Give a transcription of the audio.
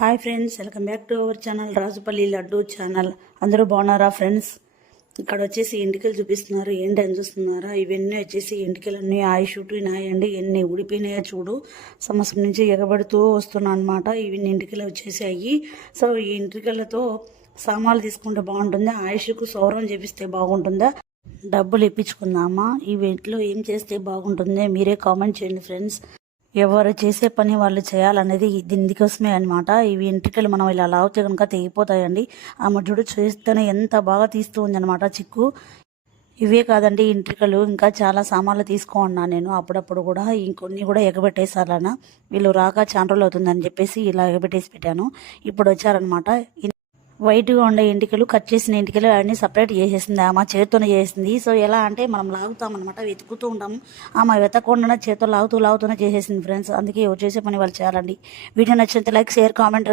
Hi friends, welcome back to our channel Rajupalli laddu channel. అందరూ బాగున్నారా friends? ఇక్కడ వచ్చేసి ఎంటికలు చూపిస్తున్నారు. ఏంటి అని చూస్తున్నారా? ఇవన్నీ వచ్చేసి ఎంటికలన్నీ ఆయుష్ నాయండి. ఎన్ని ఊడిపోయినాయో చూడు. సంవత్సరం నుంచి ఎగబడుతూ వస్తున్నా అనమాట. ఇవి ఎంటికలు వచ్చేసి అయ్యి. సో ఈ ఎంటికలతో సామాన్లు తీసుకుంటే బాగుంటుందా, ఆయుష్కు సౌరం చేపిస్తే బాగుంటుందా, డబ్బులు ఇప్పించుకుందామా, ఈ వీటిలో ఏం చేస్తే బాగుంటుంది మీరే కామెంట్ చేయండి ఫ్రెండ్స్. ఎవరు చేసే పని వాళ్ళు చేయాలనేది దీనికోసమే అనమాట. ఇవి ఎంట్రికలు మనం ఇలా లాగితే కనుక తెగిపోతాయండి. ఆ మధ్యుడు చేస్తేనే ఎంత బాగా తీస్తూ ఉందన్నమాట చిక్కు. ఇవే కాదండి ఎంట్రికలు, ఇంకా చాలా సామాన్లు తీసుకోన్నా నేను అప్పుడప్పుడు కూడా. ఇంకొన్ని కూడా ఎగబెట్టేసాలనా, వీళ్ళు రాక చాలా రోజులు అవుతుందని చెప్పేసి ఇలా ఎగబెట్టేసి పెట్టాను. ఇప్పుడు వచ్చారనమాట. వైట్గా ఉండే ఎంటికలు, కట్ చేసిన ఎంటికలు అన్నీ సపరేట్ చేసేసింది ఆమె, చేతితోనే చేసింది. సో ఎలా అంటే మనం లాగుతామన్నమాట, వెతుకుతూ ఉంటాము. ఆమె వెతకుండా చేతితో లాగుతూనే చేసేసింది ఫ్రెండ్స్. అందుకే చేసే పని వాళ్ళు చేయాలండి. వీడియో నచ్చితే లైక్, షేర్, కామెంట్